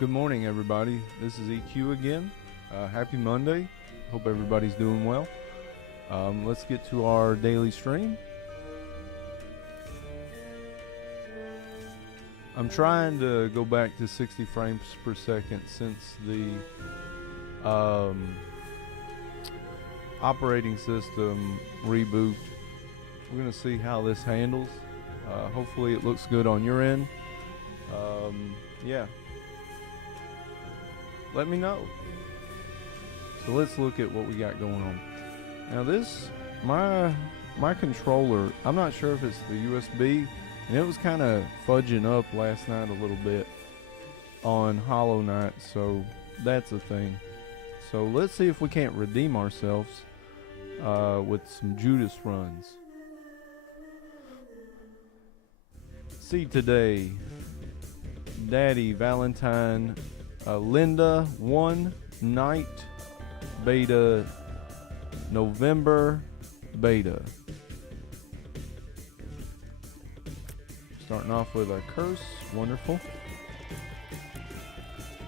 Good morning, everybody. This is EQ again. Happy Monday. Hope everybody's doing well. Let's get to our daily stream. I'm trying to go back to 60 frames per second since the operating system reboot. We're going to see how this handles. Hopefully it looks good on your end. Yeah. Let me know. So let's look at what we got going on. Now this, my controller, I'm not sure if it's the USB, and it was kind of fudging up last night a little bit on Hollow Knight, so that's a thing. So let's see if we can't redeem ourselves with some Judas runs. See today, Daddy, Valentine, Linda, 1, Night, Beta, November, Beta. Starting off with a curse, wonderful.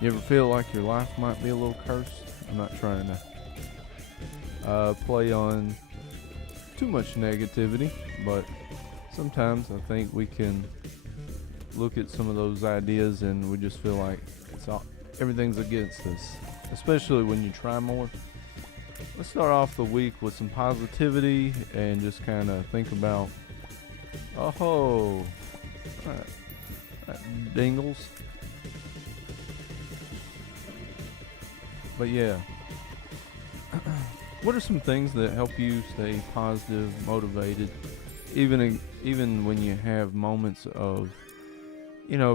You ever feel like your life might be a little cursed? I'm not trying to play on too much negativity, but sometimes I think we can look at some of those ideas and we just feel like everything's against us, especially when you try more. Let's start off the week with some positivity and just kind of think about, that dingles. But yeah, what are some things that help you stay positive, motivated, even when you have moments of,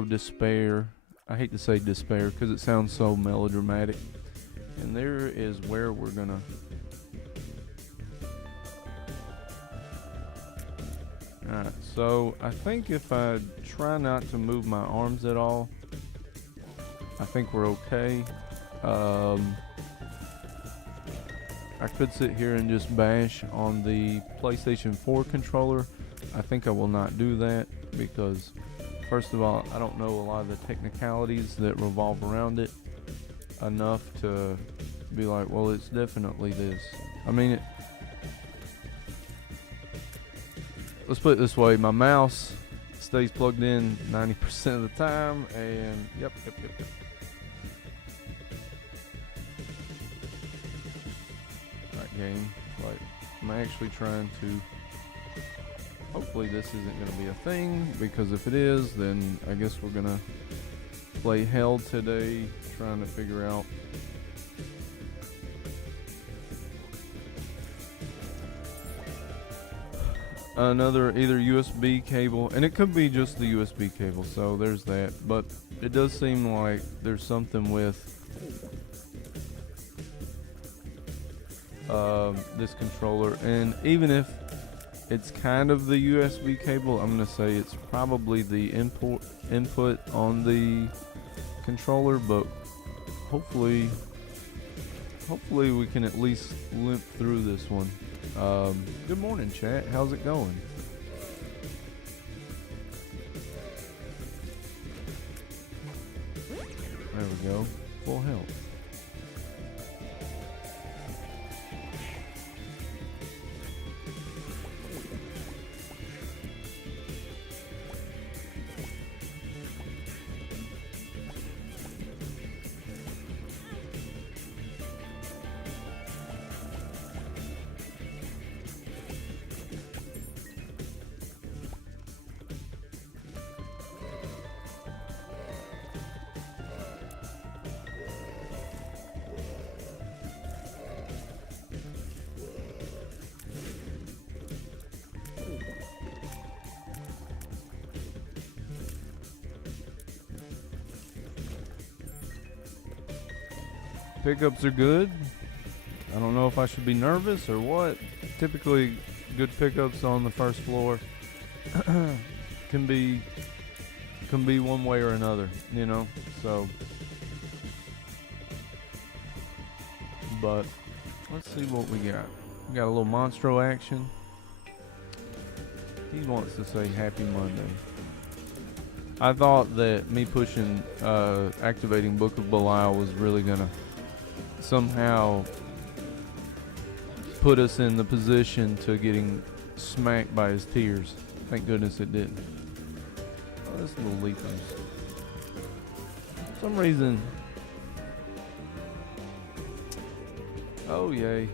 despair? I hate to say despair because it sounds so melodramatic. And there is where we're gonna Alright, so I think if I try not to move my arms at all, I think we're okay. I could sit here and just bash on the PlayStation 4 controller. I think I will not do that because, first of all, I don't know a lot of the technicalities that revolve around it enough to be like, well, it's definitely this. I mean, let's put it this way, my mouse stays plugged in 90% of the time, and yep. Alright, game, like, I'm actually trying to, hopefully this isn't going to be a thing, because if it is, then I guess we're going to play hell today, trying to figure out another either USB cable, and it could be just the USB cable, so there's that. But it does seem like there's something with this controller, and even if it's kind of the USB cable, I'm gonna say it's probably the input on the controller, but hopefully we can at least limp through this one. Good morning, chat. How's it going? There we go. Full health. Pickups are good. I don't know if I should be nervous or what. Typically, good pickups on the first floor can be one way or another, So, but let's see what we got. We got a little Monstro action. He wants to say Happy Monday. I thought that me pushing activating Book of Belial was really gonna somehow put us in the position to getting smacked by his tears. Thank goodness it didn't. Oh, this little leafers. For some reason. Oh yay.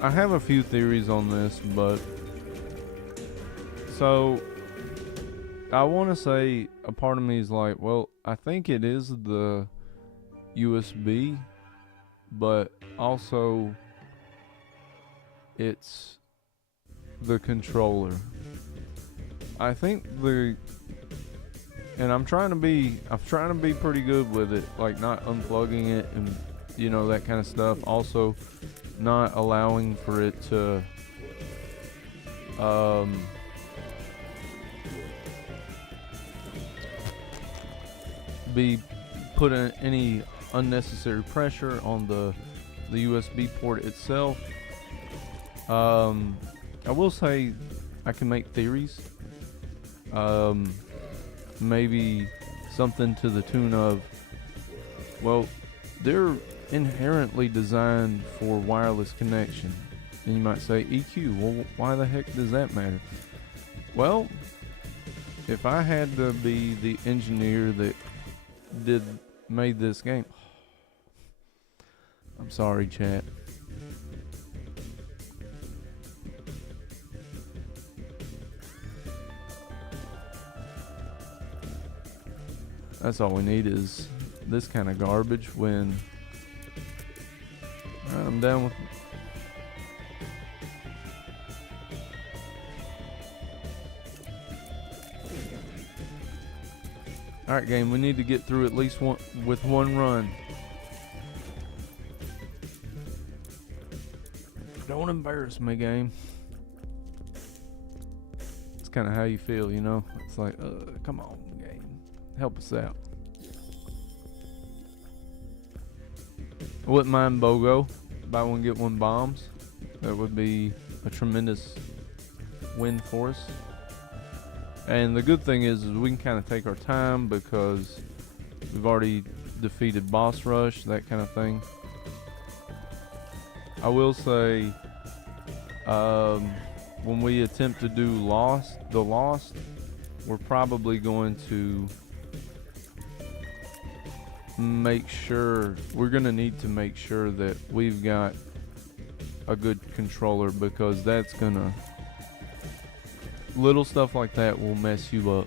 I have a few theories on this, but so I want to say a part of me is like, well, I think it is the USB, but also it's the controller. I think and I'm trying to be pretty good with it, like not unplugging it and that kind of stuff. Also, not allowing for it to be putting any unnecessary pressure on the USB port itself. I will say I can make theories. Maybe something to the tune of, well, they're inherently designed for wireless connection. And you might say, EQ, well, why the heck does that matter? Well, if I had to be the engineer that made this game, I'm sorry, chat. That's all we need is this kind of garbage when I'm down with. Alright, game, we need to get through at least one with one run. Don't embarrass me, game. It's kind of how you feel, It's like, come on, game. Help us out. I wouldn't mind BOGO. Buy one, get one bombs. That would be a tremendous win for us. And the good thing is we can kind of take our time because we've already defeated boss rush, that kind of thing. I will say, when we attempt to do the Lost, we're probably going to we're going to need to make sure that we've got a good controller, because that's going to, little stuff like that will mess you up.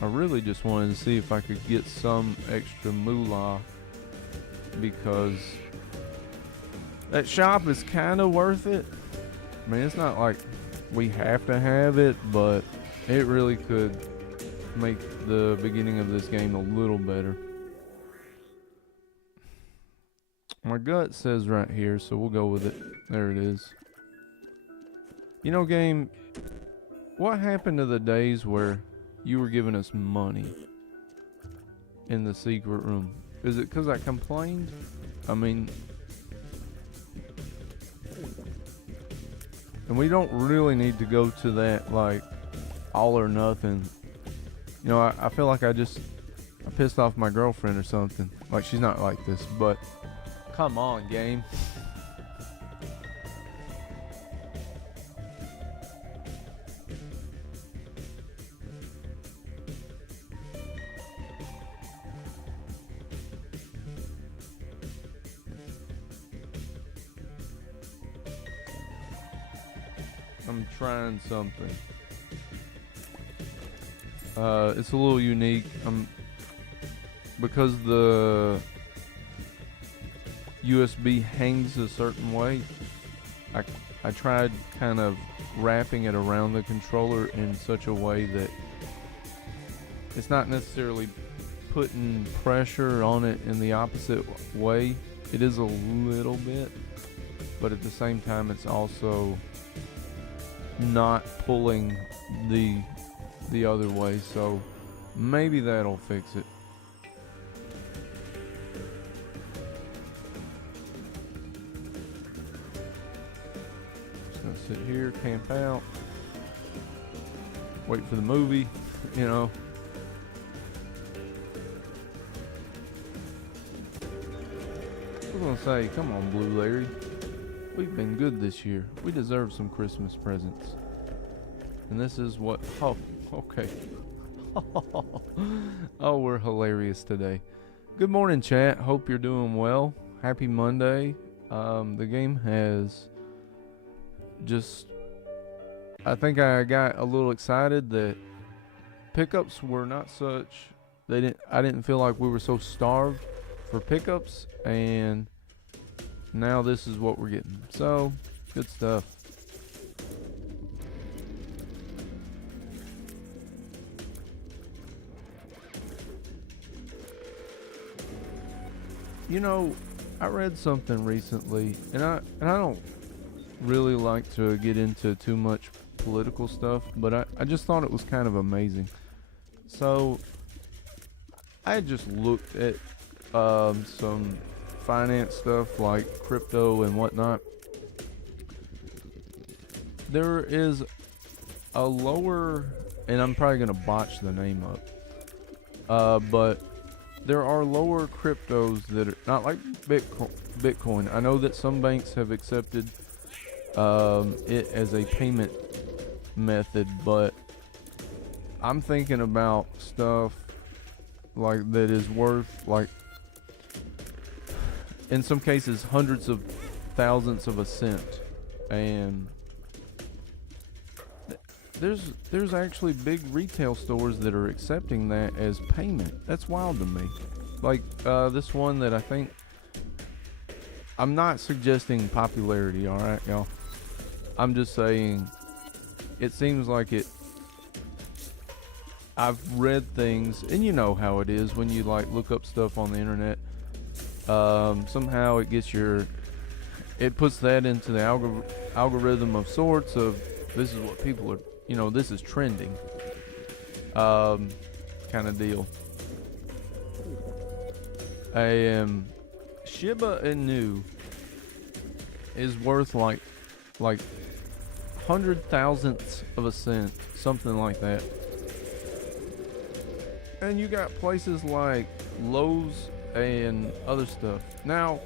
I really just wanted to see if I could get some extra moolah, because that shop is kind of worth it. I mean, it's not like we have to have it, but it really could make the beginning of this game a little better. My gut says right here, so we'll go with it. There it is. Game, what happened to the days where you were giving us money in the secret room? Is it because I complained? I mean, and we don't really need to go to that, like, all or nothing. I feel like I pissed off my girlfriend or something. Like, she's not like this, but come on, game. I'm trying something. It's a little unique. Because the USB hangs a certain way, I tried kind of wrapping it around the controller in such a way that it's not necessarily putting pressure on it in the opposite way. It is a little bit, but at the same time it's also not pulling the the other way, so maybe that'll fix it. Just gonna sit here, camp out, wait for the movie, you know. I was gonna say, come on, Blue Larry. We've been good this year. We deserve some Christmas presents. And this is what... Oh, okay. Oh, we're hilarious today. Good morning, chat. Hope you're doing well. Happy Monday. The game has just... I think I got a little excited that pickups were not such... I didn't feel like we were so starved for pickups, and now this is what we're getting. So, good stuff. You know, I read something recently, and I don't really like to get into too much political stuff, but I just thought it was kind of amazing. So, I just looked at some finance stuff like crypto and whatnot. There is a lower, and I'm probably gonna botch the name up, but there are lower cryptos that are not like Bitcoin. I know that some banks have accepted it as a payment method, but I'm thinking about stuff like that is worth, like, in some cases, hundreds of thousands of a cent, and there's actually big retail stores that are accepting that as payment. That's wild to me. Like this one that I think, I'm not suggesting popularity, all right, y'all. I'm just saying it seems like it. I've read things, and you know how it is when you like look up stuff on the internet. Somehow it gets it puts that into the algorithm of sorts of, this is what people are, you know, this is trending, kind of deal. Shiba Inu is worth like 100,000ths of a cent, something like that. And you got places like Lowe's and other stuff. Now,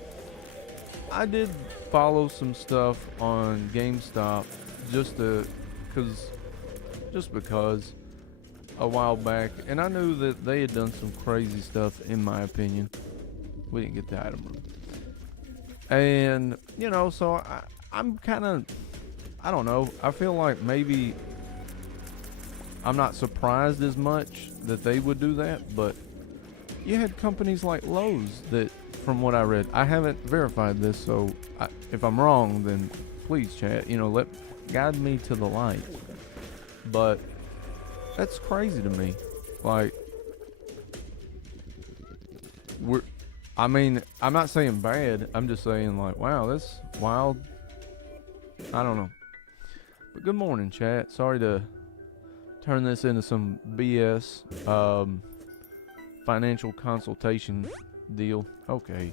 I did follow some stuff on GameStop just because a while back, and I knew that they had done some crazy stuff, in my opinion. We didn't get the item room. And, you know, so I'm kind of, I don't know, I feel like maybe I'm not surprised as much that they would do that, but you had companies like Lowe's that, from what I read, I haven't verified this, so if I'm wrong, then please chat, you know, guide me to the light. But that's crazy to me. Like, I'm not saying bad, I'm just saying, like, wow, that's wild. I don't know. But good morning, chat. Sorry to turn this into some BS financial consultation deal. Okay.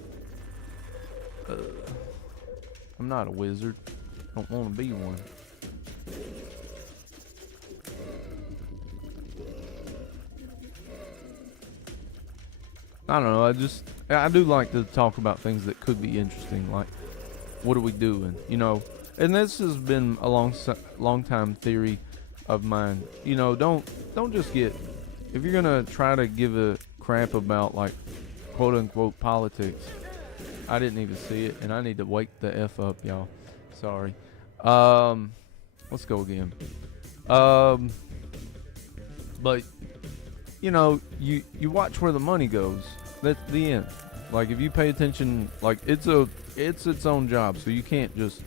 I'm not a wizard. Don't want to be one. I don't know. I do like to talk about things that could be interesting, like what are we doing, you know? And this has been a long time theory of mine. You know, don't just get, if you're gonna try to give a crap about like quote unquote politics. I didn't even see it, and I need to wake the F up, y'all. Sorry. Let's go again. But you know, you watch where the money goes. That's the end. Like, if you pay attention, like, it's its own job, so you can't just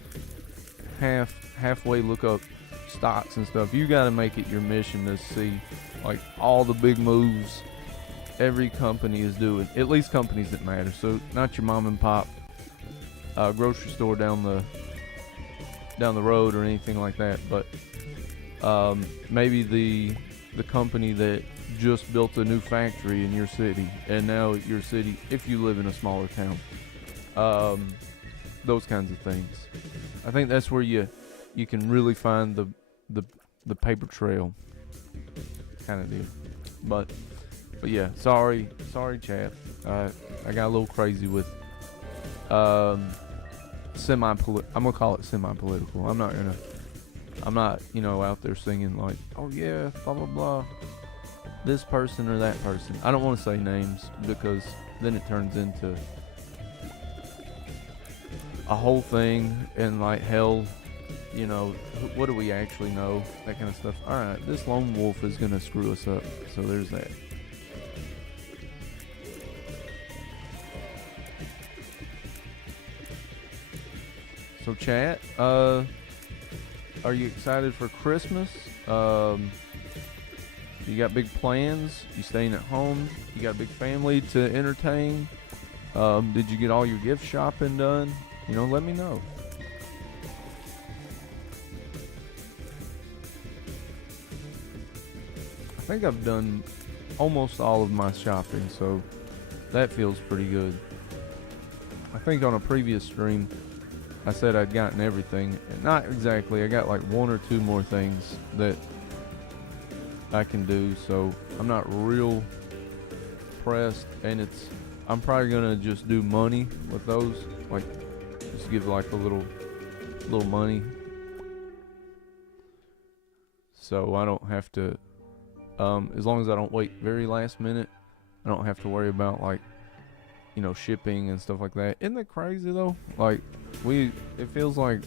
halfway look up stocks and stuff. You got to make it your mission to see like all the big moves every company is doing, at least companies that matter. So not your mom and pop grocery store down the road or anything like that, but maybe the the company that just built a new factory in your city, and now your city, if you live in a smaller town, those kinds of things. I think that's where you can really find the paper trail kind of deal. But yeah, sorry chat. I got a little crazy with I'm gonna call it semi-political. I'm not out there singing like, oh yeah, blah blah blah, this person or that person. I don't want to say names because then it turns into a whole thing, and like hell, what do we actually know, that kind of stuff. Alright, this lone wolf is gonna screw us up, so there's that. So chat, are you excited for Christmas? You got big plans? You staying at home? You got a big family to entertain? Did you get all your gift shopping done? Let me know. I think I've done almost all of my shopping, so that feels pretty good. I think on a previous stream, I said I'd gotten everything. Not exactly. I got like one or two more things that I can do, so I'm not real pressed, and I'm probably gonna just do money with those, like just give like a little money, so I don't have to, as long as I don't wait very last minute, I don't have to worry about like shipping and stuff like that. Isn't that crazy though? Like it feels like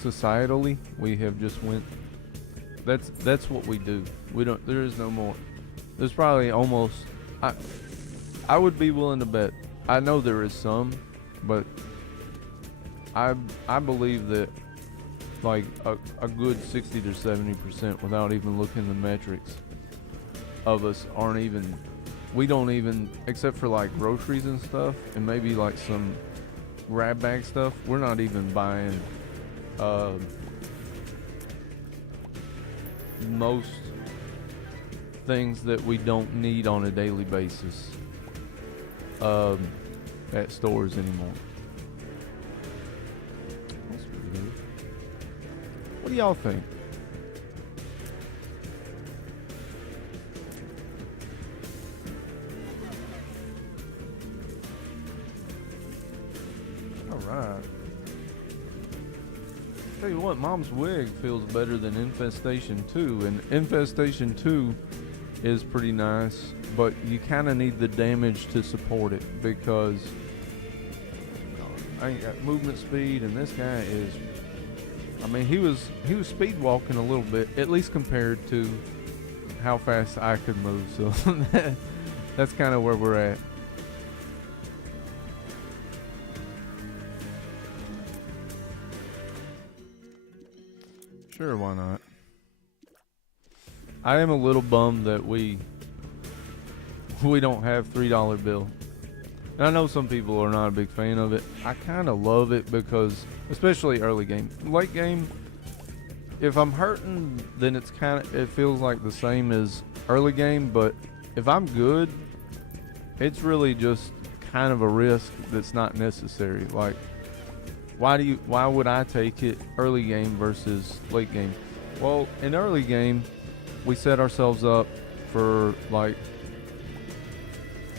societally we have just went, that's what we do. There is no more. There's probably almost, I would be willing to bet, I know there is some, but I believe that like a good 60 to 70%, without even looking at the metrics, of us we don't even, except for like groceries and stuff, and maybe like some grab bag stuff, we're not even buying most things that we don't need on a daily basis at stores anymore. That's pretty good. What do y'all think? Alright. Tell you what, Mom's Wig feels better than Infestation 2, and Infestation 2 is pretty nice, but you kind of need the damage to support it, because I ain't got movement speed, and this guy is, he was speed walking a little bit, at least compared to how fast I could move, so that's kind of where we're at. Sure, why not? I am a little bummed that we don't have $3 bill. And I know some people are not a big fan of it. I kind of love it because, especially early game. Late game, if I'm hurting, then it feels like the same as early game, but if I'm good, it's really just kind of a risk that's not necessary. Like, why would I take it early game versus late game? Well, in early game, we set ourselves up for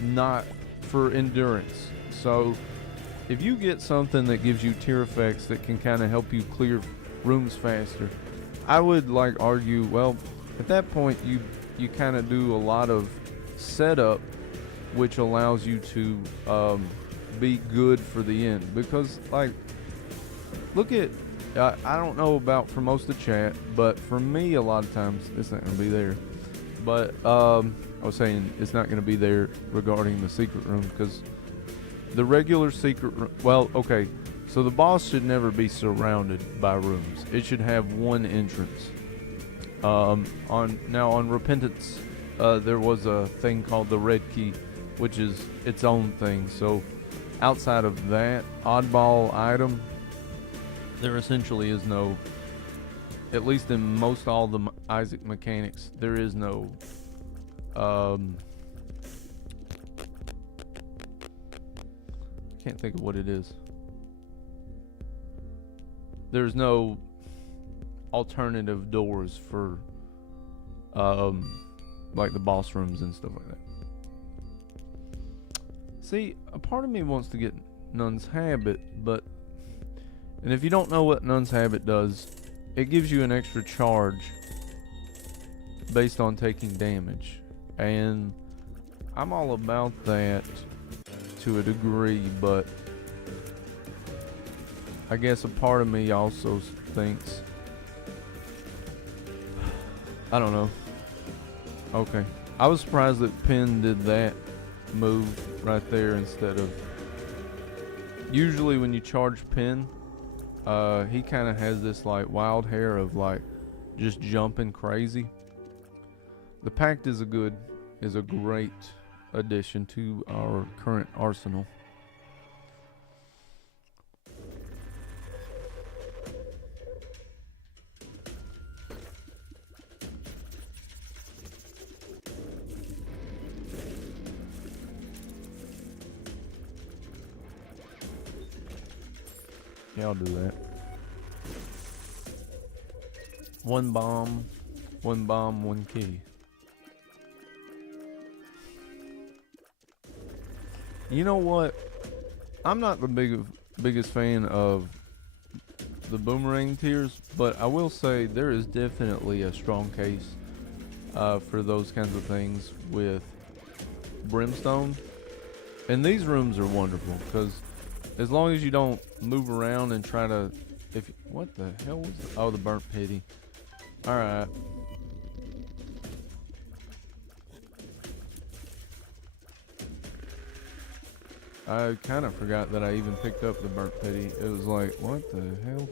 not for endurance. So if you get something that gives you tier effects that can kind of help you clear rooms faster, I would argue, well, at that point you kind of do a lot of setup, which allows you to be good for the end. Because look at, I don't know about for most of the chat, but for me, a lot of times it's not going to be there. But I was saying it's not going to be there regarding the secret room, because the regular secret room, well, okay, so the boss should never be surrounded by rooms. It should have one entrance. On Repentance, there was a thing called the Red Key, which is its own thing. So outside of that oddball item, there essentially is no, at least in most all the Isaac mechanics. There is no can't think of what it is. There's no alternative doors for like the boss rooms and stuff like that. See, a part of me wants to get Nun's Habit, and if you don't know what Nun's Habit does, it gives you an extra charge based on taking damage, and I'm all about that to a degree, but I guess a part of me also thinks, I don't know. Okay, I was surprised that Penn did that move right there instead of, usually when you charge Penn, he kind of has this like wild hair of like just jumping crazy. The Pact is a great addition to our current arsenal. Yeah, I'll do that. One bomb, one key. You know what? I'm not the biggest fan of the boomerang tiers, but I will say there is definitely a strong case for those kinds of things with brimstone. And these rooms are wonderful because as long as you don't move around and try to, what the hell was that? Oh, the burnt pity. All right. I kind of forgot that I even picked up the burnt pity. It was like, what the hell?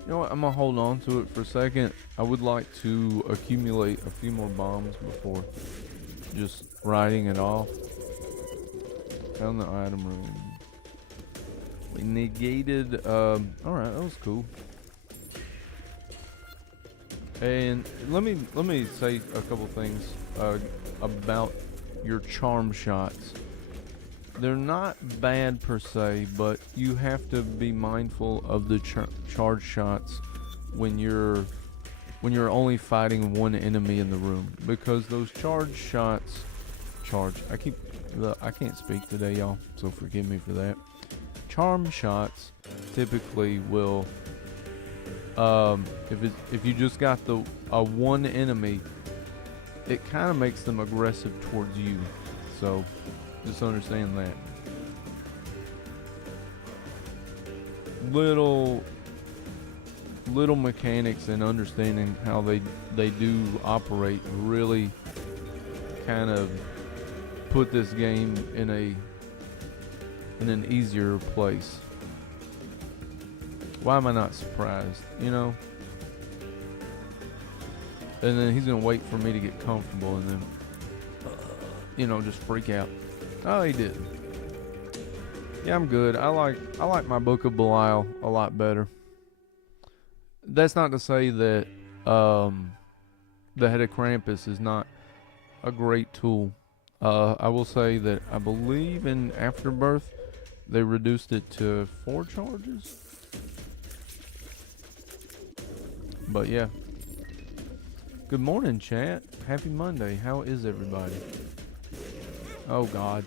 You know what? I'm gonna hold on to it for a second. I would like to accumulate a few more bombs before just riding it off. Found the item room. We negated. Alright, that was cool. And let me say a couple things about your charm shots. They're not bad per se, but you have to be mindful of the charge shots when you're only fighting one enemy in the room, because those charge shots, I can't speak today, y'all, so forgive me for that. Charm shots typically will, if you just got the one enemy, it kind of makes them aggressive towards you. So just understand that. Little mechanics and understanding how they do operate really kind of put this game in an easier place. Why am I not surprised? You know? And then he's gonna wait for me to get comfortable and then just freak out. Oh, he didn't. Yeah, I'm good. I like my Book of Belial a lot better. That's not to say that the Head of Krampus is not a great tool. I will say that I believe in Afterbirth they reduced it to 4 charges. But yeah. Good morning, chat. Happy Monday. How is everybody? Oh God.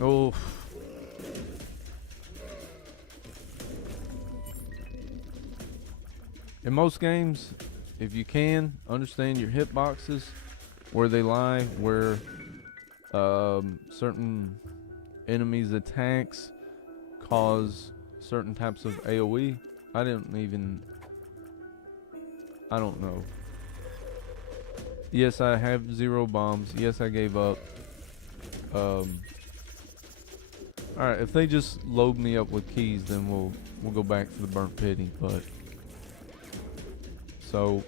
Oh. In most games, if you can, understand your hitboxes, where they lie, where certain enemies' attacks cause certain types of AoE. I don't know. Yes, I have 0 bombs. Yes, I gave up. Alright, if they just load me up with keys, then we'll go back to the burnt pity, but so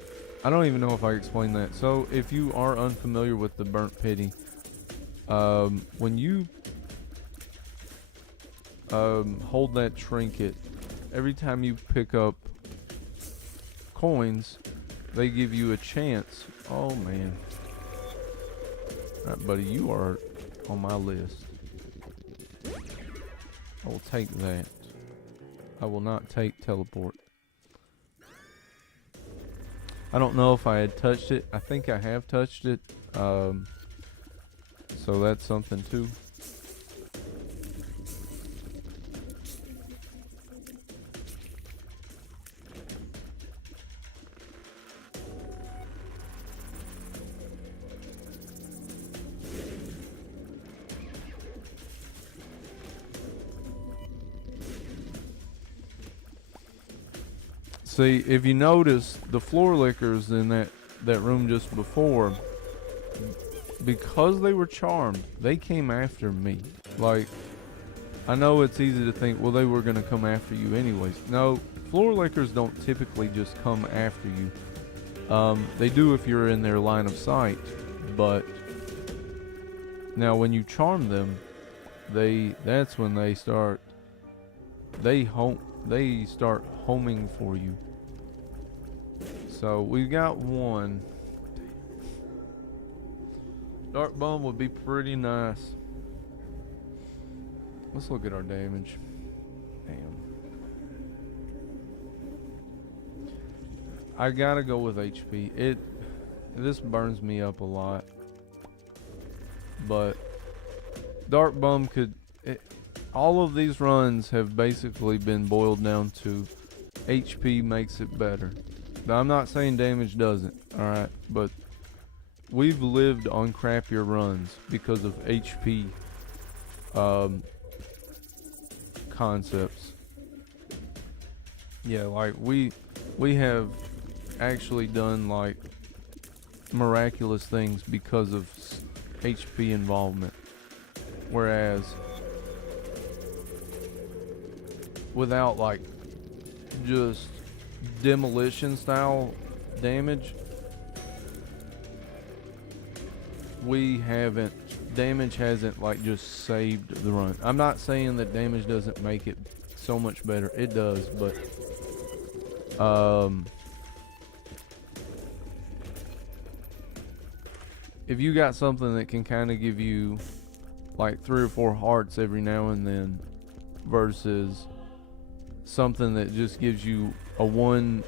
I don't even know if I explained that. So if you are unfamiliar with the burnt pity, when you hold that trinket, every time you pick up coins, they give you a chance. Oh man. Alright, buddy, you are on my list. I will take that. I will not take teleport. I don't know if I had touched it. I think I have touched it. So that's something too. See, if you notice, the floor lickers in that room just before, because they were charmed, they came after me. Like, I know it's easy to think, well, they were going to come after you anyways. No, floor lickers don't typically just come after you. They do if you're in their line of sight, but now when you charm them, that's when they start homing for you. So we got one. Dark bomb would be pretty nice. Let's look at our damage. Damn. I gotta go with HP. This burns me up a lot. But Dark Bum all of these runs have basically been boiled down to HP makes it better. Now, I'm not saying damage doesn't, alright, but we've lived on crappier runs because of HP concepts. Yeah, like we have actually done like miraculous things because of HP involvement, whereas without like just demolition style damage, damage hasn't like just saved the run. I'm not saying that damage doesn't make it so much better. It does, but if you got something that can kind of give you like 3 or 4 hearts every now and then versus something that just gives you a 1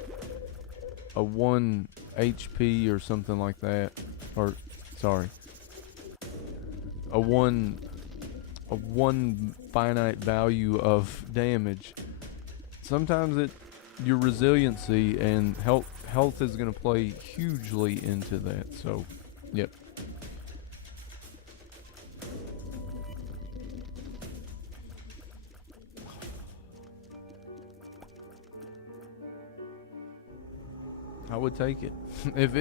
HP or something like that, or sorry, a one finite value of damage, sometimes your resiliency and health is going to play hugely into that. So yep. I would take it. if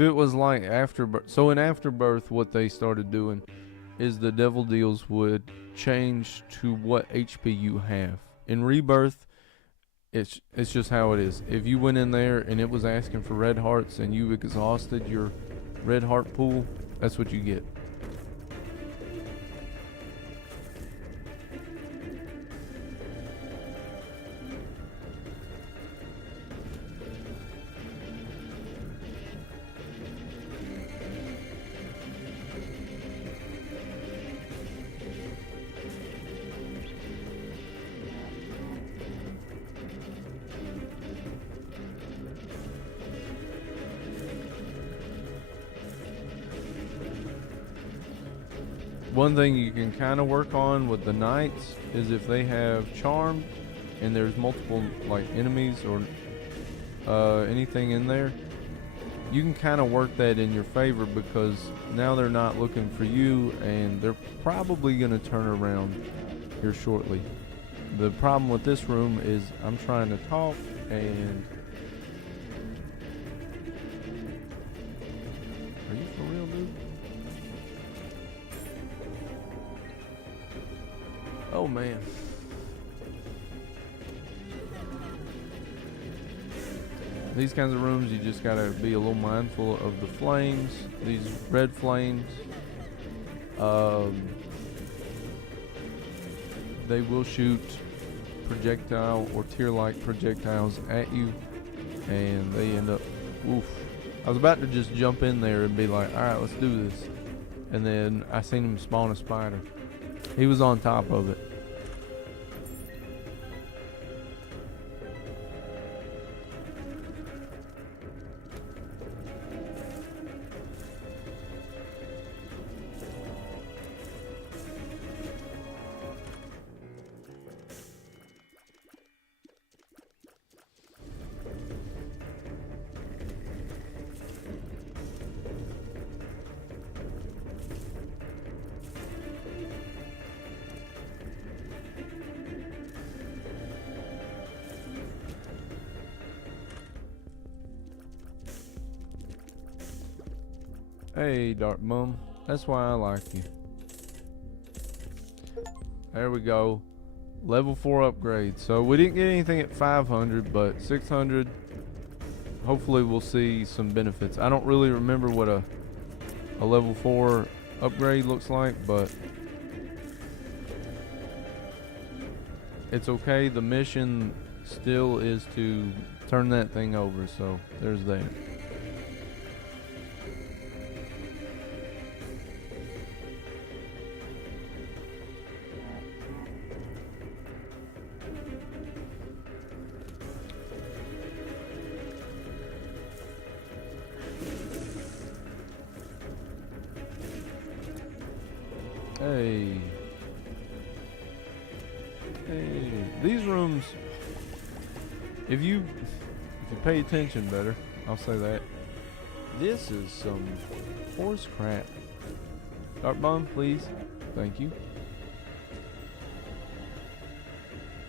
it was like Afterbirth. So in Afterbirth, what they started doing is the devil deals would change to what HP you have. In Rebirth, it's just how it is. If you went in there and it was asking for red hearts and you exhausted your red heart pool, that's what you get. One thing you can kind of work on with the knights is if they have charm and there's multiple like enemies or anything in there, you can kind of work that in your favor because now they're not looking for you and they're probably going to turn around here shortly. The problem with this room is I'm trying to talk and... Are you for real, dude? Oh man. these kinds of rooms, you just gotta be a little mindful of the flames, these red flames. They will shoot projectile or tear-like projectiles at you, and they end up, oof. I was about to just jump in there and be like, alright, let's do this. And then I seen him spawn a spider. He was on top of it. Hey, Dark Bum. That's why I like you. There we go. Level 4 upgrade. So we didn't get anything at 500, but 600. Hopefully we'll see some benefits. I don't really remember what a level 4 upgrade looks like, but it's okay. The mission still is to turn that thing over, so there's that. Hey. Hey. These rooms, if you pay attention better, I'll say that. This is some horse crap. Dark Bomb, please. Thank you.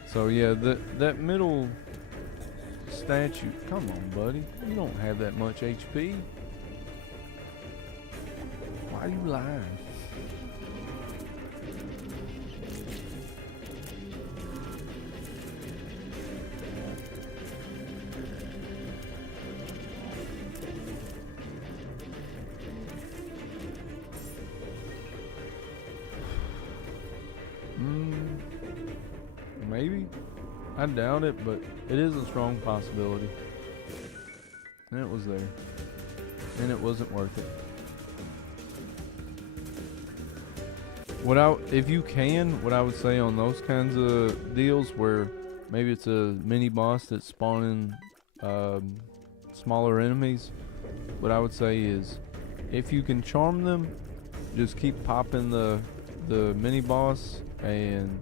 So yeah, that middle statue, come on buddy. You don't have that much HP. Why are you lying? Maybe. I doubt it, but it is a strong possibility. And it was there. And it wasn't worth it. If you can, what I would say on those kinds of deals where maybe it's a mini boss that's spawning smaller enemies, what I would say is if you can charm them, just keep popping the mini boss and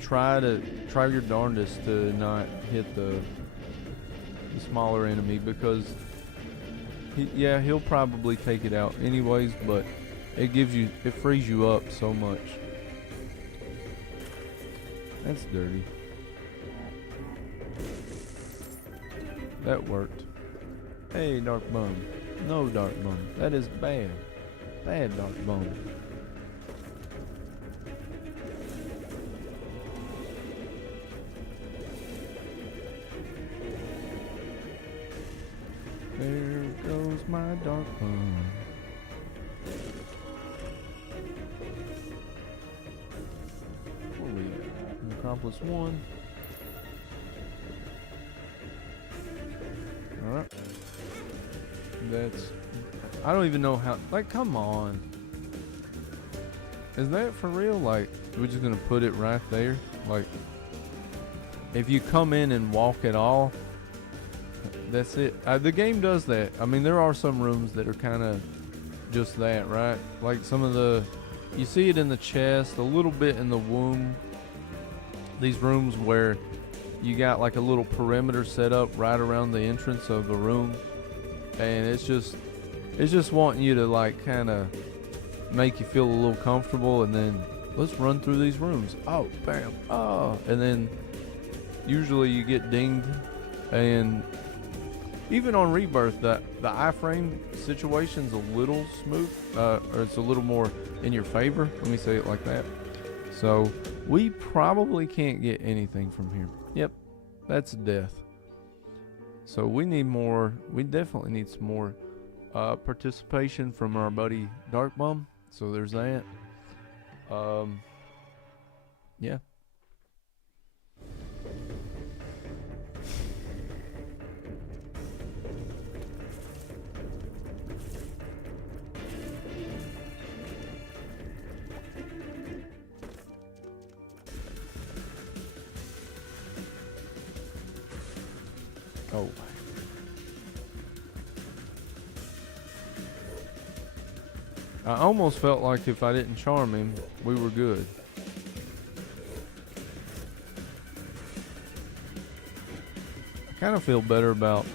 try your darndest to not hit the smaller enemy, because he'll probably take it out anyways, but it frees you up so much. That's dirty. That worked. Hey, Dark Bum. No, Dark Bum. That is bad. Bad Dark Bum. There goes my Dark Bum. Where we at? Accomplished 1. Alright. I don't even know how, like, come on. Is that for real? Like, we're just gonna put it right there? Like, if you come in and walk at all, that's it. The game does that. I mean, there are some rooms that are kind of just that, right? Like you see it in the chest, a little bit in the womb. These rooms where you got like a little perimeter set up right around the entrance of the room, and it's just wanting you to like kind of make you feel a little comfortable, and then let's run through these rooms. Oh, bam, oh, and then usually you get dinged. And even on Rebirth, the iframe situation's a little smooth, or it's a little more in your favor. Let me say it like that. So we probably can't get anything from here. Yep, That's death. So we need more. We definitely need some more participation from our buddy Dark Bum. So there's that. Yeah. Oh. I almost felt like if I didn't charm him, we were good. I kind of feel better about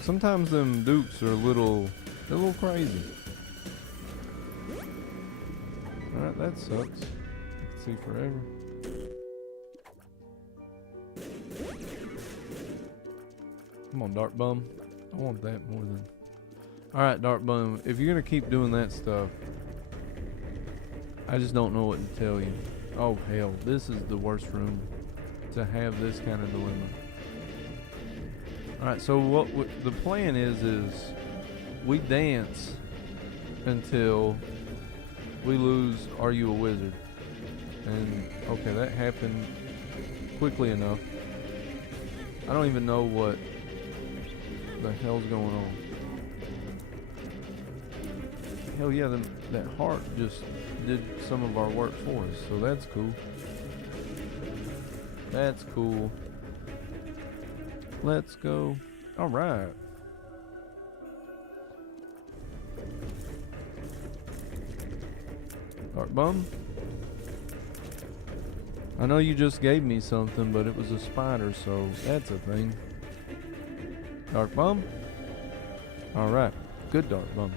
sometimes them dupes are they're a little crazy. Alright, that sucks. I can see forever. Come on, Dark Bum. I want that more than... Alright, Dark Bum, if you're gonna keep doing that stuff, I just don't know what to tell you. Oh, hell. This is the worst room to have this kind of dilemma. Alright, so what the plan is we dance until we lose Are You a Wizard? And, okay, that happened quickly enough. I don't even know what the hell's going on. Hell yeah, that heart just did some of our work for us, so that's cool. That's cool. Let's go. Alright. Dark Bum? I know you just gave me something, but it was a spider, so that's a thing. Dark Bum? Alright. Good Dark Bum.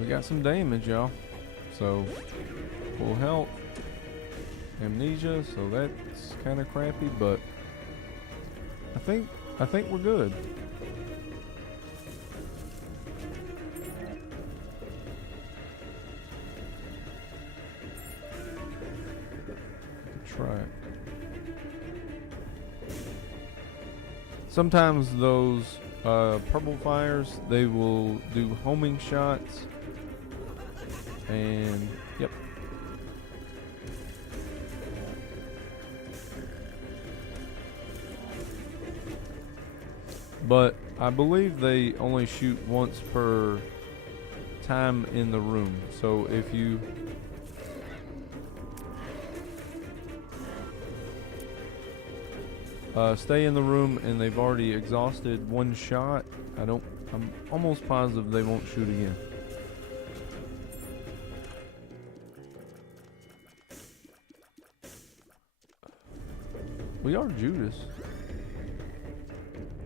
We got some damage, y'all. So, full health. Amnesia, so that's kind of crappy, but I think we're good. Try it. Sometimes those purple fires, they will do homing shots. And yep. But I believe they only shoot once per time in the room. So if you stay in the room and they've already exhausted one shot, I'm almost positive they won't shoot again. We are Judas,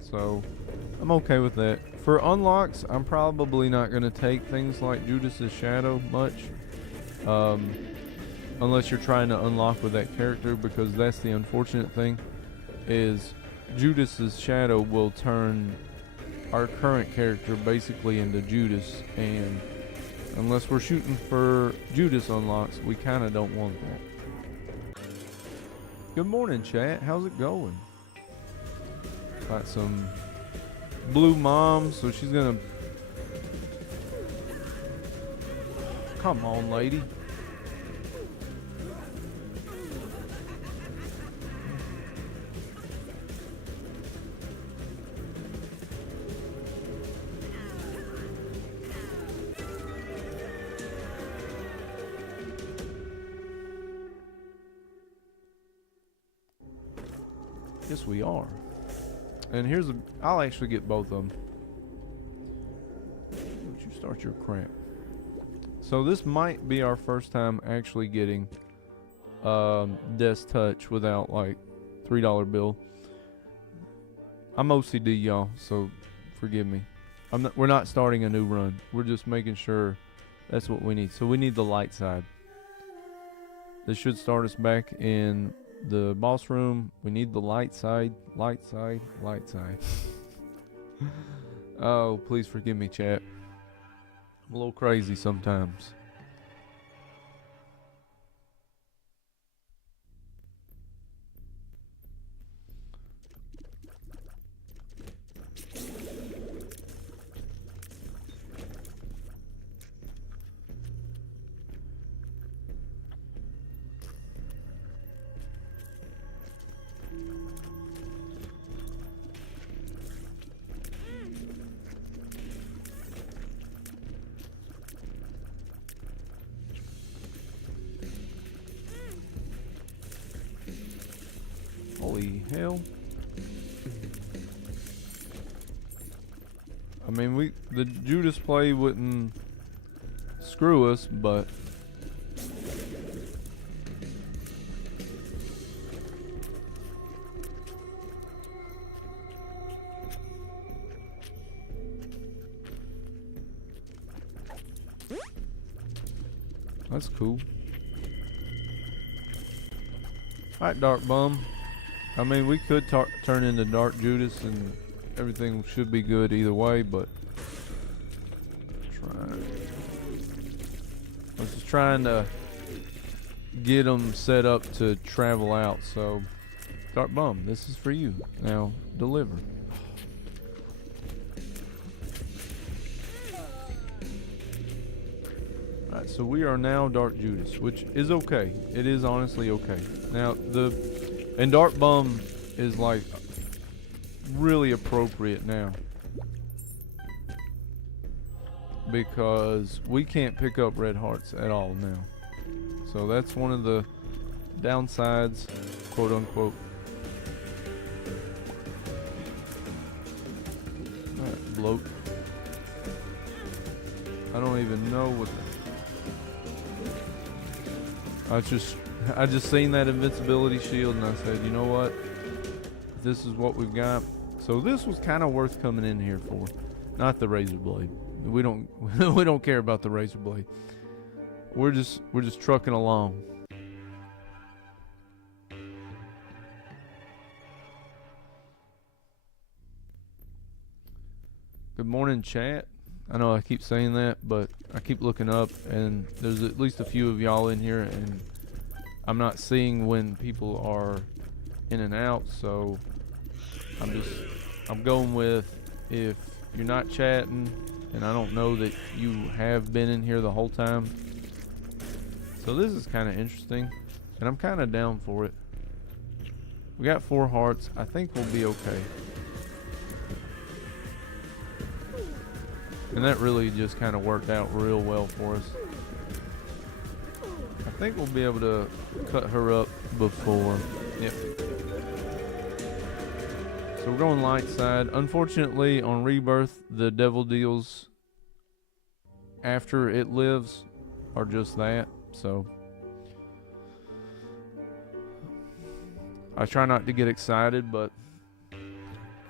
so I'm okay with that. For unlocks, I'm probably not going to take things like Judas's Shadow much, unless you're trying to unlock with that character, because that's the unfortunate thing, is Judas's Shadow will turn our current character basically into Judas, and unless we're shooting for Judas unlocks, we kind of don't want that. Good morning, chat. How's it going? Got some blue mom, so she's gonna... Come on, lady. Yes, we are. And here's I'll actually get both of them. Don't you start your crap. So this might be our first time actually getting Death's Touch without like $3 bill. I'm OCD, y'all, so forgive me. We're not starting a new run. We're just making sure that's what we need. So we need the light side. This should start us back in the boss room. We need the light side, light side, light side. Oh, please forgive me, chat. I'm a little crazy sometimes. Holy hell. I mean, the Judas play wouldn't screw us, but that's cool. Alright, Dark Bum. I mean, we could turn into Dark Judas and everything should be good either way, but I was just trying to get them set up to travel out. So, Dark Bum, this is for you. Now, deliver. Alright, so we are now Dark Judas, which is okay. It is honestly okay. Now, and Dark Bum is like really appropriate now because we can't pick up red hearts at all now. So that's one of the downsides, quote unquote. Alright, bloat. I don't even know what I just seen that invincibility shield and I said, you know what? This is what we've got. So this was kind of worth coming in here for. Not the razor blade. We don't we don't care about the razor blade. We're just trucking along. Good morning, chat. I know I keep saying that, but I keep looking up and there's at least a few of y'all in here and I'm not seeing when people are in and out, so I'm going with if you're not chatting and I don't know that you have been in here the whole time. So this is kind of interesting and I'm kind of down for it. We got 4 hearts. I think we'll be okay. And that really just kind of worked out real well for us. I think we'll be able to cut her up before. Yep. So we're going light side. Unfortunately, on Rebirth, the devil deals after it lives are just that. So I try not to get excited, but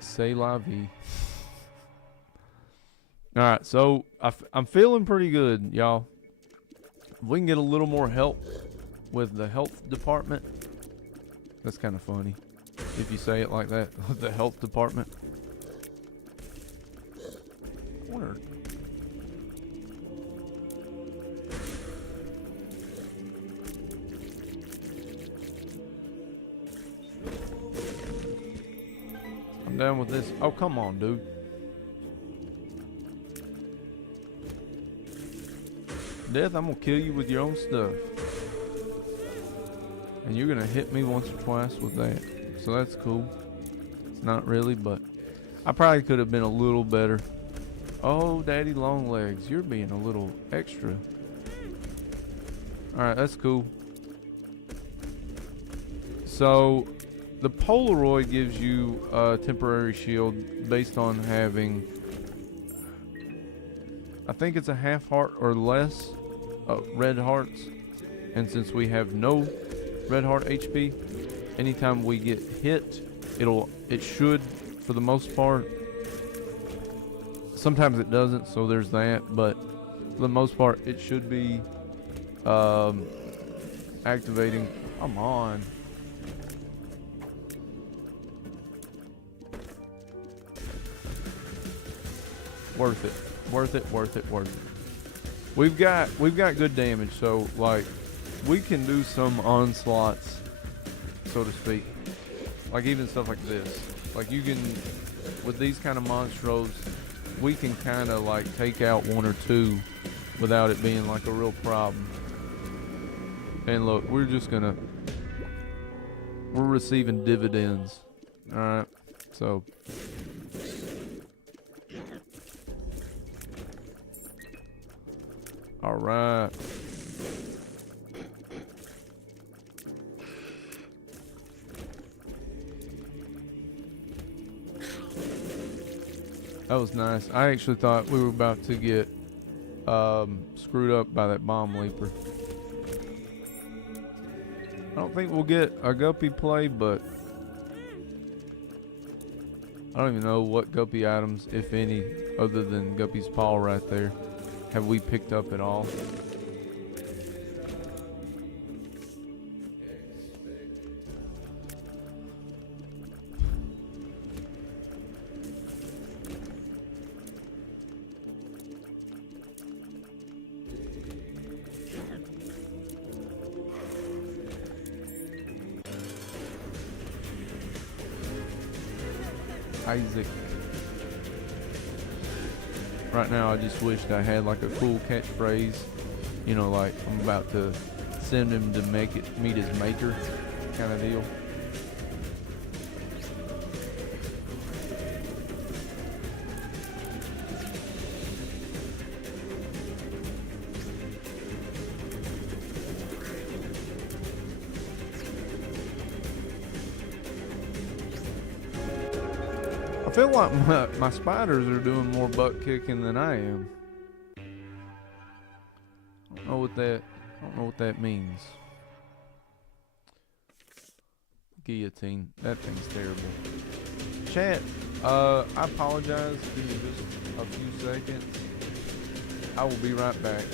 c'est la vie. Alright, so I'm feeling pretty good, y'all. If we can get a little more help with the health department. That's kind of funny if you say it like that. The health department. Where? I'm down with this. Oh, come on, dude. Death, I'm gonna kill you with your own stuff. And you're gonna hit me once or twice with that. So that's cool. It's not really, but I probably could have been a little better. Oh, Daddy Long Legs, you're being a little extra. Alright, that's cool. So, the Polaroid gives you a temporary shield based on having, I think it's a half heart or less red hearts. And since we have no red heart HP. Anytime we get hit, it should, for the most part. Sometimes it doesn't, so there's that, but for the most part, it should be activating. Come on. Worth it. Worth it, worth it, worth it. We've got good damage, so like we can do some onslaughts, so to speak. Like even stuff like this. Like you can, with these kind of monstros, we can kind of like take out one or two without it being like a real problem. And look, we're receiving dividends. Alright, so. Alright. That was nice. I actually thought we were about to get screwed up by that bomb leaper. I don't think we'll get a guppy play, but I don't even know what guppy items, if any, other than Guppy's paw right there, have we picked up at all. Isaac. Right now I just wished I had like a cool catchphrase, you know, like I'm about to send him to meet his maker kind of deal. I feel like my spiders are doing more butt kicking than I am. I don't know what that means. Guillotine. That thing's terrible. Chat, I apologize. Give me just a few seconds. I will be right back.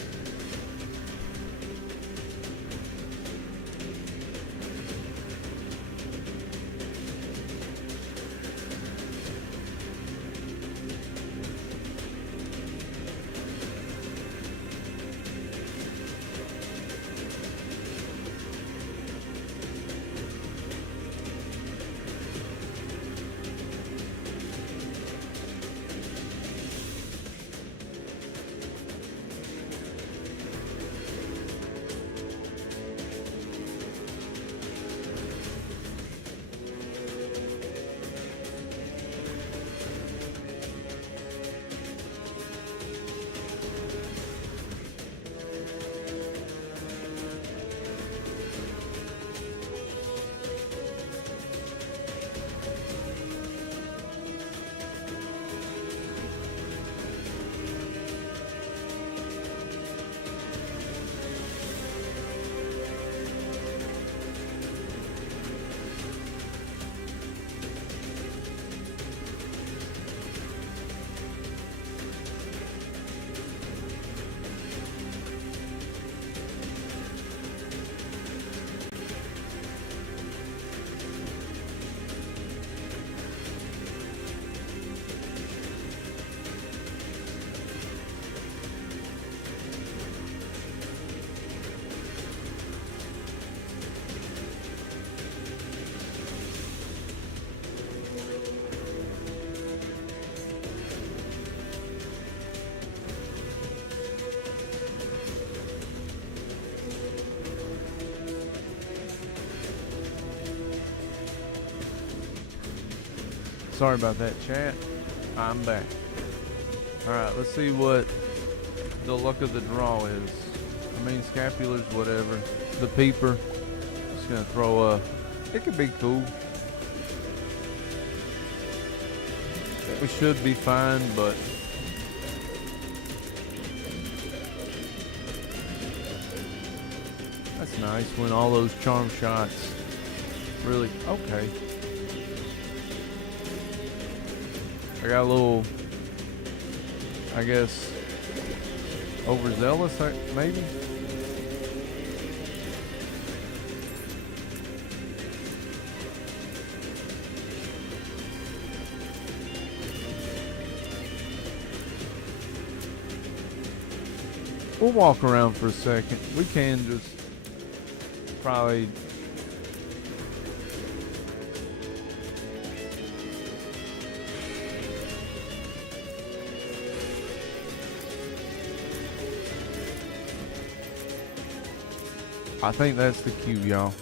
Sorry about that, chat. I'm back. Alright, let's see what the luck of the draw is. I mean, scapulars, whatever. The peeper. Just gonna throw a... It could be cool. We should be fine, but... That's nice when all those charm shots really... Okay. I got a little, I guess, overzealous, maybe? We'll walk around for a second. We can just probably... I think that's the cue, y'all.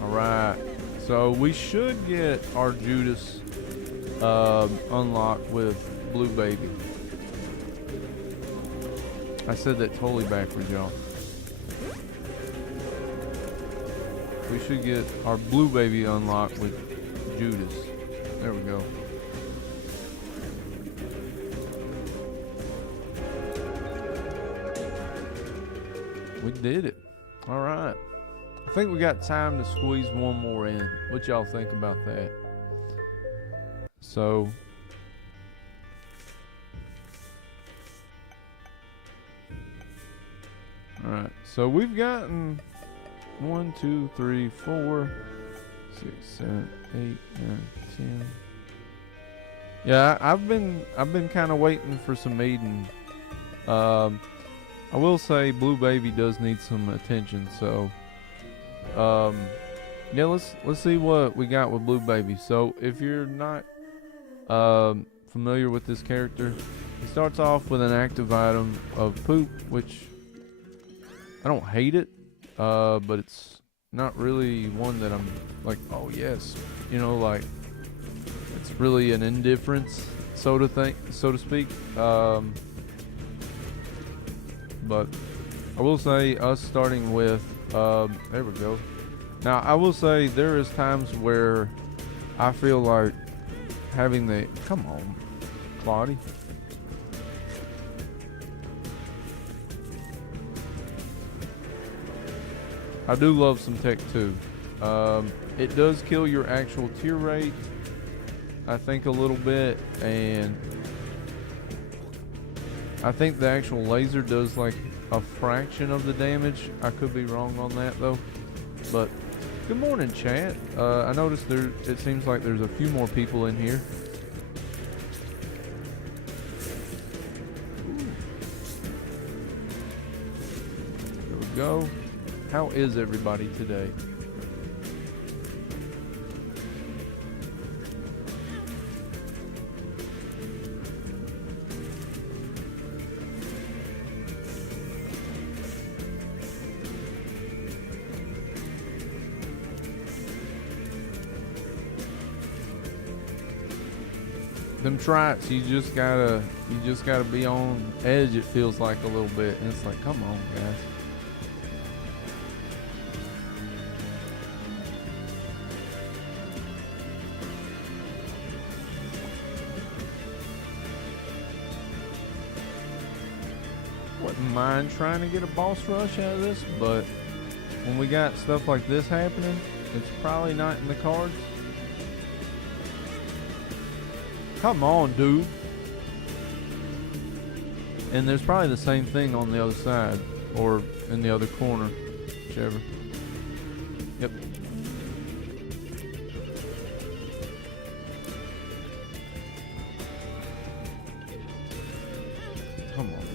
Alright. So we should get our Judas unlocked with Blue Baby. I said that totally backwards, y'all. We should get our Blue Baby unlocked with Judas. There we go. We did it. All right. I think we got time to squeeze one more in. What y'all think about that? So, all right. So we've gotten 1, 2, 3, 4, 6, 7, 8, 9, 10. Yeah, I've been kind of waiting for some maiden. I will say Blue Baby does need some attention, so yeah, let's see what we got with Blue Baby. So if you're not familiar with this character, he starts off with an active item of poop, which I don't hate it, but it's not really one that I'm like, oh yes, you know, like it's really an indifference, so to speak. But I will say us starting with, there we go. Now I will say there is times where I feel like having the, come on, Claudie. I do love some Tech 2. It does kill your actual tear rate, I think, a little bit, and I think the actual laser does like a fraction of the damage. I could be wrong on that though. But good morning, chat. I noticed it seems like there's a few more people in here. There we go. How is everybody today? Them trites, you just gotta be on edge, it feels like a little bit, and it's like, come on, guys. Wouldn't mind trying to get a boss rush out of this, but when we got stuff like this happening, it's probably not in the cards. Come on, dude. And there's probably the same thing on the other side, or in the other corner, whichever. Yep. Come on.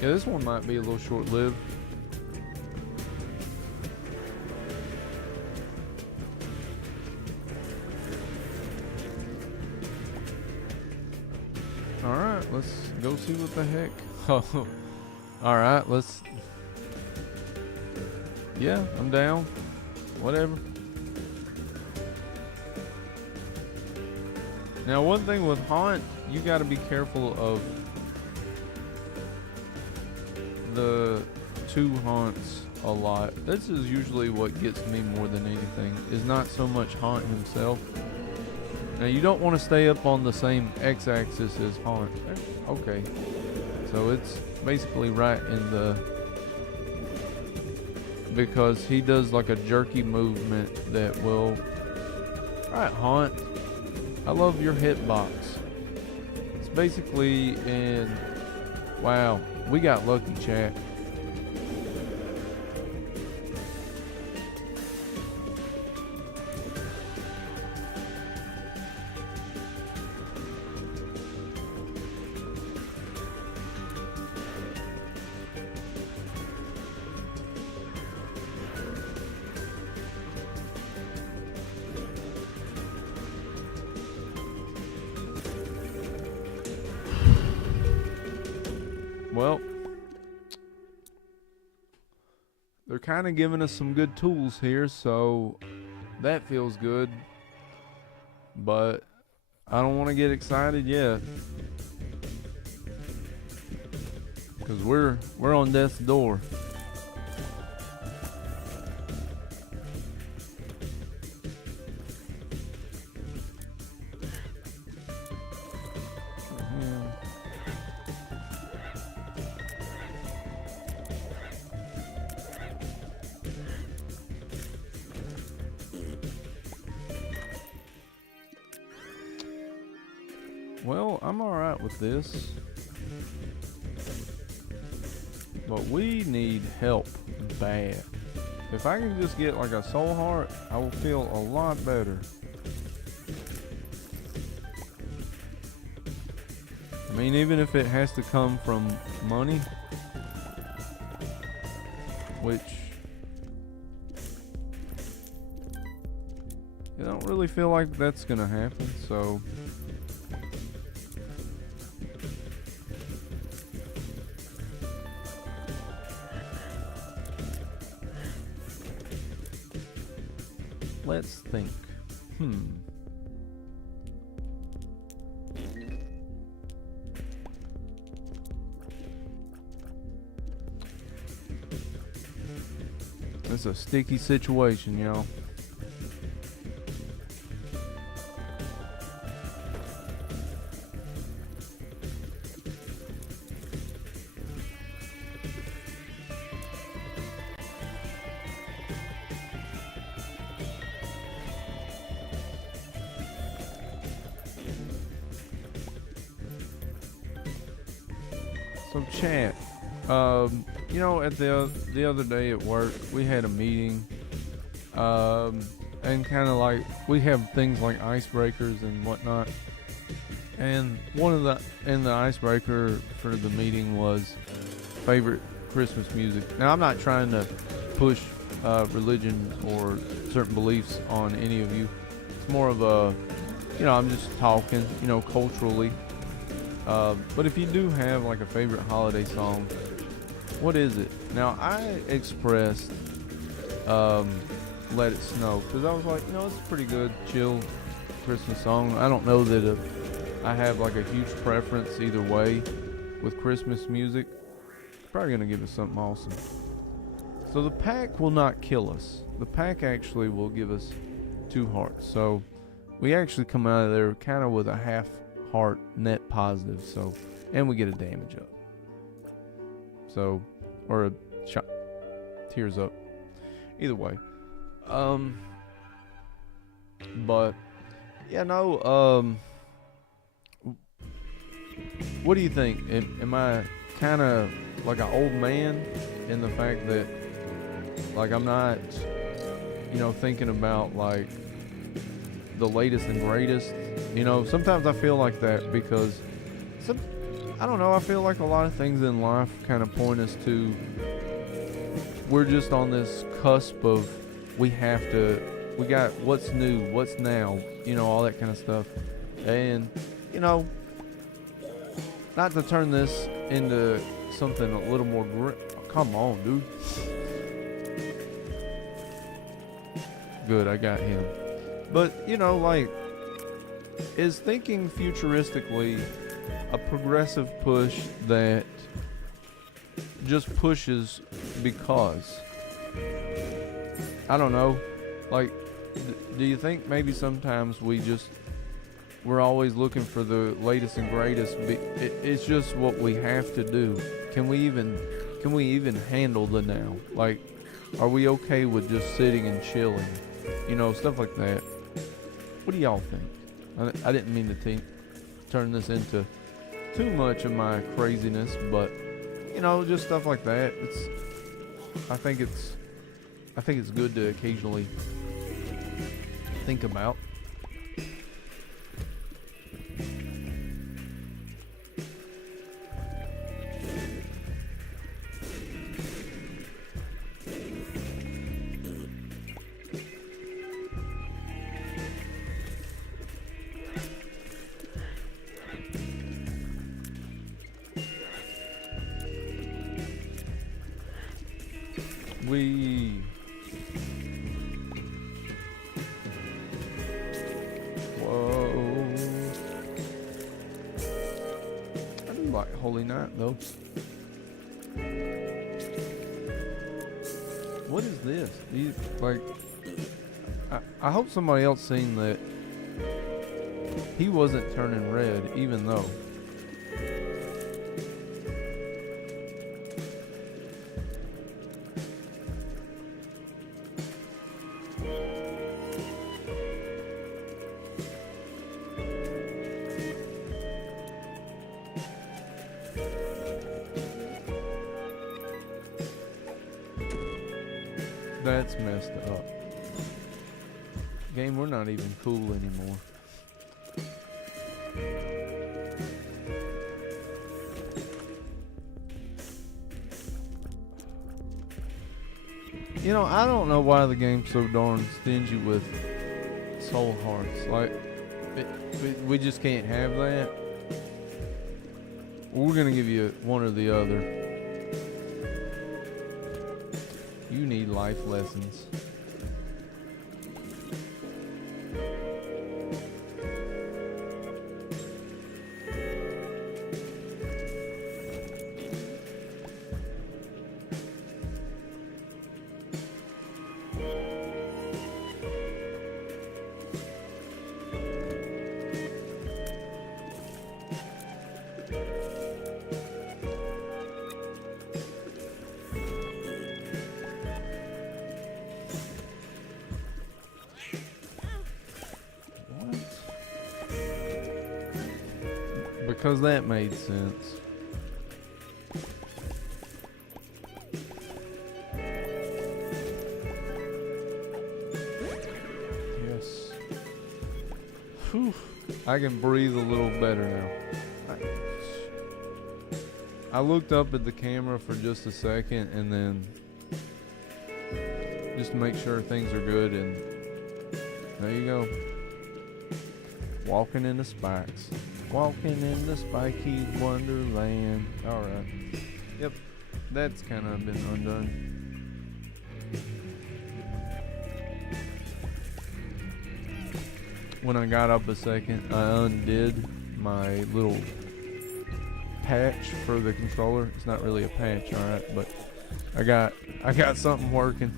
Yeah, this one might be a little short-lived. Alright, let's go see what the heck. Oh, alright, let's... Yeah, I'm down. Whatever. Now, one thing with Haunt, you gotta be careful of the two Haunts a lot. This is usually what gets me more than anything, is not so much Haunt himself, Now you don't want to stay up on the same x-axis as Haunt. Okay. So it's basically right in the... because he does like a jerky movement that will... Alright, Haunt. I love your hitbox. It's basically in... Wow, we got lucky, chat. Well, they're kind of giving us some good tools here, so that feels good. But I don't want to get excited yet, because we're on death's door. Well, I'm alright with this, but we need help bad. If I can just get like a soul heart, I will feel a lot better. I mean, even if it has to come from money, which I don't really feel like that's gonna happen, so let's think. It's a sticky situation, y'all. So chat, you know, at the other day at work, we had a meeting, and kind of like we have things like icebreakers and whatnot. And the icebreaker for the meeting was favorite Christmas music. Now I'm not trying to push religion or certain beliefs on any of you. It's more of a, you know, I'm just talking, you know, culturally. But if you do have like a favorite holiday song, what is it? Now I expressed Let It Snow, because I was like, you know, it's a pretty good chill Christmas song. I don't know that I have like a huge preference either way with Christmas music. Probably gonna give us something awesome. So the pack will not kill us. The pack actually will give us 2 hearts. So we actually come out of there kind of with a half heart net positive, so, and we get a damage up, so, or a shot tears up, either way. But yeah, no, what do you think? Am I kind of like an old man in the fact that like I'm not, you know, thinking about like the latest and greatest? You know, sometimes I feel like that because I don't know, I feel like a lot of things in life kind of point us to, we're just on this cusp of we got what's new, what's now, you know, all that kind of stuff. And, you know, not to turn this into something a little more come on, dude. Good, I got him. But, you know, like, is thinking futuristically a progressive push that just pushes because? I don't know. Like, do you think maybe sometimes we just we're always looking for the latest and greatest. It's just what we have to do. Can we even handle the now? Like, are we okay with just sitting and chilling? You know, stuff like that. What do y'all think? I didn't mean to turn this into too much of my craziness, but you know, just stuff like that. I think it's good to occasionally think about. Whoa. I do like Holy Night though. What is this? I hope somebody else seen that he wasn't turning red, even though. That's messed up. Game, we're not even cool anymore. You know, I don't know why the game's so darn stingy with soul hearts. Like, we just can't have that. We're gonna give you one or the other. You need life lessons. Because that made sense. Yes. Whew. I can breathe a little better now. I looked up at the camera for just a second and then just to make sure things are good, and there you go. Walking in the spikes. Walking in the spiky wonderland. Alright. Yep. That's kind of been undone. When I got up a second, I undid my little patch for the controller. It's not really a patch, alright, but I got something working.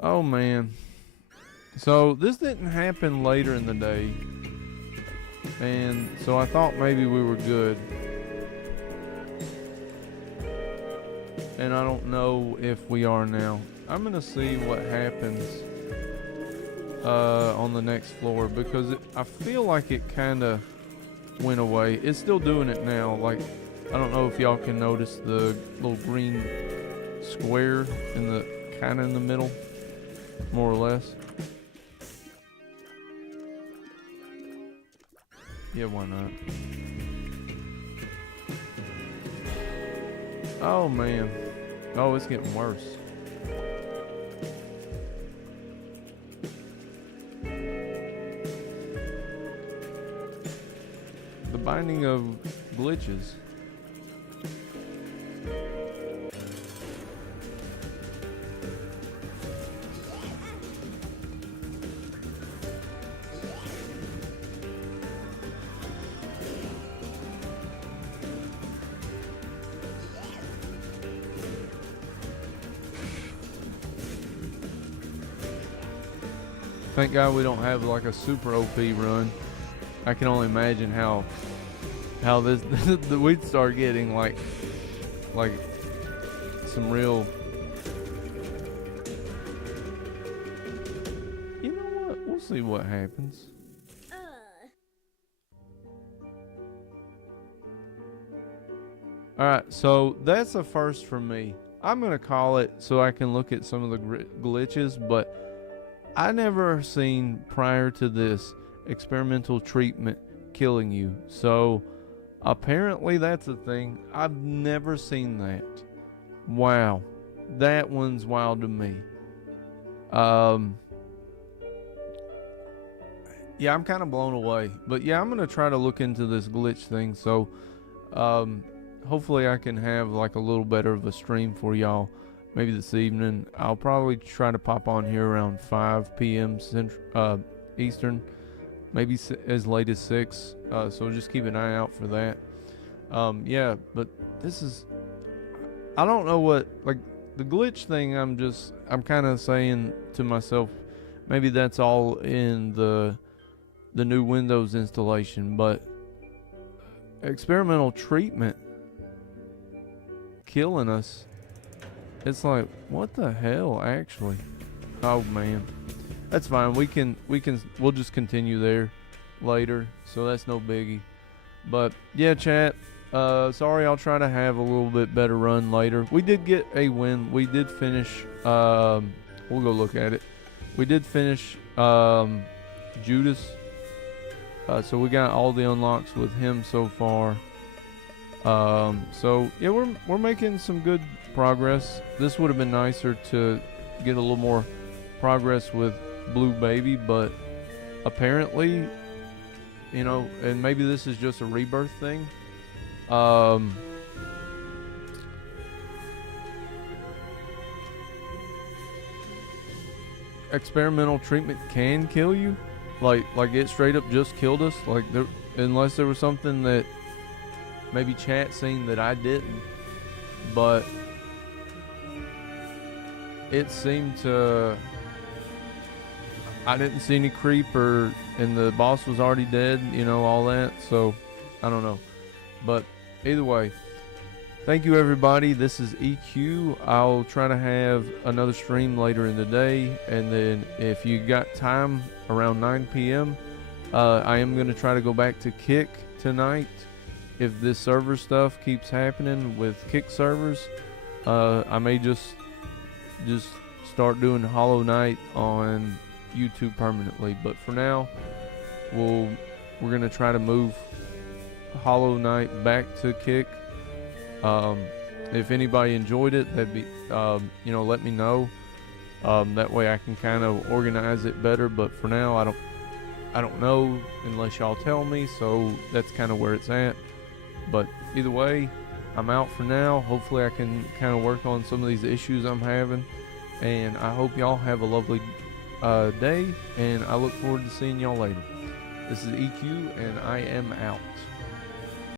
Oh man. So this didn't happen later in the day, and so I thought maybe we were good, and I don't know if we are now. I'm gonna see what happens on the next floor, because I feel like it kinda went away. It's still doing it now. Like, I don't know if y'all can notice the little green square in the kinda in the middle, more or less. Yeah, why not? Oh man. Oh, it's getting worse. The binding of glitches. Thank God we don't have like a super OP run. I can only imagine how this we'd start getting like some real. You know what? We'll see what happens. Alright, so that's a first for me. I'm going to call it so I can look at some of the glitches, but I never seen prior to this experimental treatment killing you. So apparently that's a thing. I've never seen that. Wow. That one's wild to me. Yeah, I'm kind of blown away. But yeah, I'm going to try to look into this glitch thing. So, hopefully I can have like a little better of a stream for y'all maybe this evening. I'll probably try to pop on here around 5 p.m. Eastern, maybe as late as 6, so just keep an eye out for that. Yeah, but this is, I don't know what, like the glitch thing, I'm kind of saying to myself, maybe that's all in the new Windows installation, but experimental treatment killing us, it's like, what the hell, actually? Oh man, that's fine. We'll just continue there later, so that's no biggie. But yeah, chat, sorry, I'll try to have a little bit better run later. We did get a win. We did finish, we'll go look at it. We did finish Judas, so we got all the unlocks with him so far. So yeah, we're making some good progress. This would have been nicer to get a little more progress with Blue Baby, but apparently, you know, and maybe this is just a Rebirth thing. Experimental treatment can kill you, like it straight up just killed us. Like unless there was something that maybe chat seen that I didn't, but it seemed to, I didn't see any creeper and the boss was already dead, you know, all that. So I don't know, but either way, thank you everybody. This is EQ. I'll try to have another stream later in the day, and then if you got time around 9 p.m. I am going to try to go back to Kick tonight. If this server stuff keeps happening with Kick servers, I may just start doing Hollow Knight on YouTube permanently. But for now, we're gonna try to move Hollow Knight back to Kick. If anybody enjoyed it, that'd be you know, let me know. That way I can kind of organize it better. But for now, I don't know unless y'all tell me. So that's kind of where it's at. But either way, I'm out for now. Hopefully I can kind of work on some of these issues I'm having. And I hope y'all have a lovely day. And I look forward to seeing y'all later. This is EQ, and I am out.